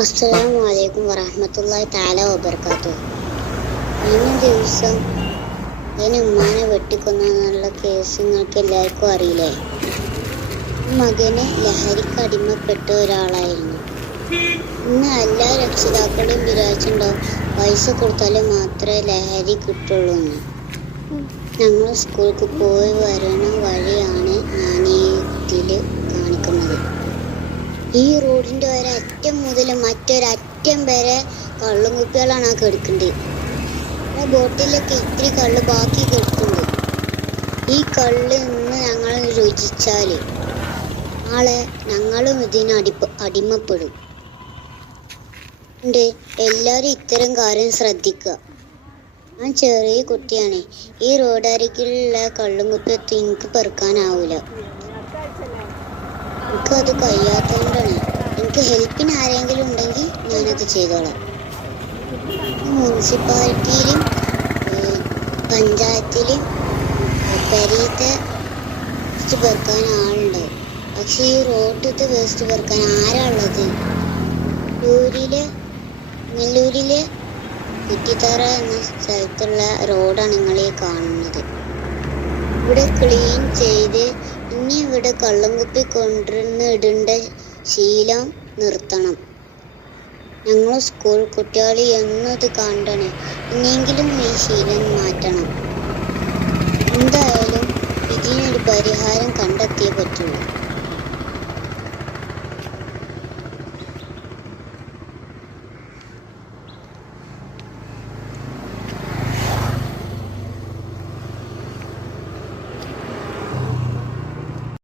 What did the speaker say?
അസ്സലാമു അലൈക്കും വറഹ്മത്തുള്ളാഹി തആല വബറകാതുഹു. കഴിഞ്ഞ ദിവസം ഉമ്മാനെ വെട്ടിക്കൊന്നുള്ള കേസ് നിങ്ങൾക്ക് എല്ലാവർക്കും അറിയില്ലേ? മകന് ലഹരിക്ക് അടിമപ്പെട്ട ഒരാളായിരുന്നു. ഇന്ന് എല്ലാ രക്ഷിതാക്കളും വിചാരിച്ചിട്ടുണ്ടാവും പൈസ കൊടുത്താൽ മാത്രമേ ലഹരി കിട്ടുള്ളൂ എന്ന്. ഞങ്ങൾ സ്കൂൾക്ക് പോയി വരണ വഴിയാണ് ഞാൻ ഇതിൽ കാണിക്കുന്നത്. ഈ റോഡിന്റെ ഒരറ്റം മുതൽ മറ്റൊരറ്റം വരെ കള്ളും കുപ്പികളാണ് ആ കിടക്കുന്നത്. ആ ബോട്ടിലൊക്കെ ഇത്തിരി കള്ള് ബാക്കി കിടക്കുന്നുണ്ട്. ഈ കള്ള് ഇന്ന് ഞങ്ങൾ രുചിച്ചാല് നാളെ ഞങ്ങളും ഇതിന് അടിമപ്പെടും. എല്ലാവരും ഇത്തരം കാര്യം ശ്രദ്ധിക്കുക. ഞാൻ ചെറിയ കുട്ടിയാണ്. ഈ റോഡരികിലുള്ള കള്ളും കുപ്പിയൊക്കെ എനിക്ക് പെറുക്കാനാവൂല. എനിക്കത് കഴിയാത്തതുകൊണ്ടാണ്. എനിക്ക് ഹെൽപ്പിന് ആരെങ്കിലും ഉണ്ടെങ്കിൽ ഞാനത് ചെയ്തോളാം. മുനിസിപ്പാലിറ്റിയിലും പഞ്ചായത്തിലും പെരീത്തെ വേസ്റ്റ് പെറുക്കാൻ ആളുണ്ടാവും. പക്ഷെ ഈ റോഡിലത്തെ വേസ്റ്റ് പെറുക്കാൻ ആരാ ഉള്ളത്? നെല്ലൂരിലെ കുറ്റിത്തറ എന്ന സ്ഥലത്തുള്ള റോഡാണ് നിങ്ങൾ ഈ കാണുന്നത്. ഇവിടെ ക്ലീൻ ചെയ്ത് ഇനി ഇവിടെ കള്ളം കുപ്പി കൊണ്ടുവന്ന് ഇടേണ്ട ശീലം നിർത്തണം. ഞങ്ങൾ സ്കൂൾ കുട്ടികൾ എന്നത് കണ്ടാണ്. ഇനിയെങ്കിലും ഈ ശീലം മാറ്റണം. എന്തായാലും ഇതിനൊരു പരിഹാരം കണ്ടെത്തിയേ പറ്റുള്ളൂ.